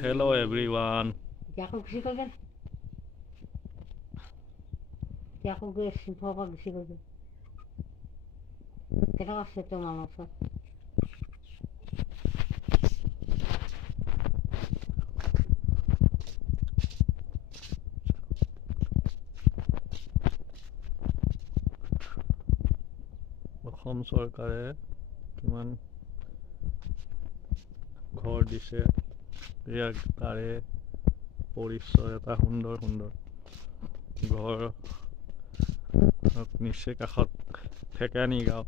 Hello everyone. Jakob Siegel. Jakob Siegel Siegel. Здравствуйте, мама. Assam চৰকাৰে কিমান ঘৰ দিছে ইয়াক তাৰে পৰিচয় এটা সুন্দৰ ঘৰ নিচে কাষত ঠেকানি গাঁও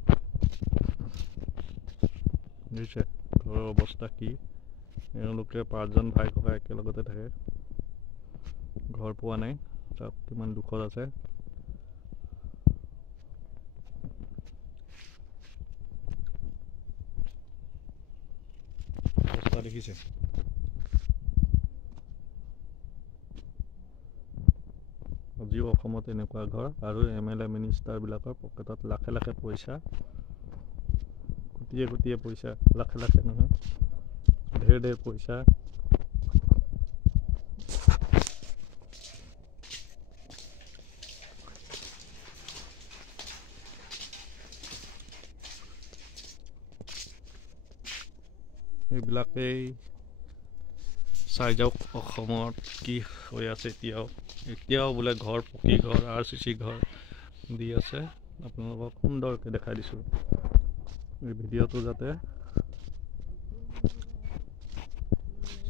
বুজিছে ঘৰৰ অৱস্থা কি এওঁলোকে 5জন ভাই ককাই একেলগতে থাকে ঘৰ পোৱা নাই তাত কিমান দুখত আছে অৱস্থা দেখিছে আজিও অসমত এনেকুৱা ঘৰ আৰু MLA মিনিষ্টাৰবিলাকৰ পকেটত লাখে লাখে পইচা কোটিয়ে পইচা লাখে নহয় ঢেৰ পইচা এইবিলাকেই চাই যাওক অসমত কি হৈ আছে এতিয়াও বোলে ঘৰ পকী ঘৰ RCC ঘৰ দি আছে আপোনালোকক সুন্দৰকৈ দেখাই দিছোঁ এই ভিডিঅ'টো যাতে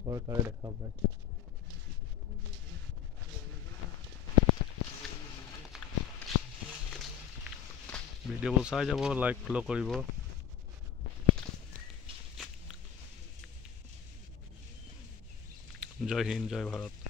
চৰকাৰে দেখা পায় ভিডিঅ'বোৰ চাই যাব লাইক ফ'ল' কৰিব জয় হিন্দ জয় ভাৰত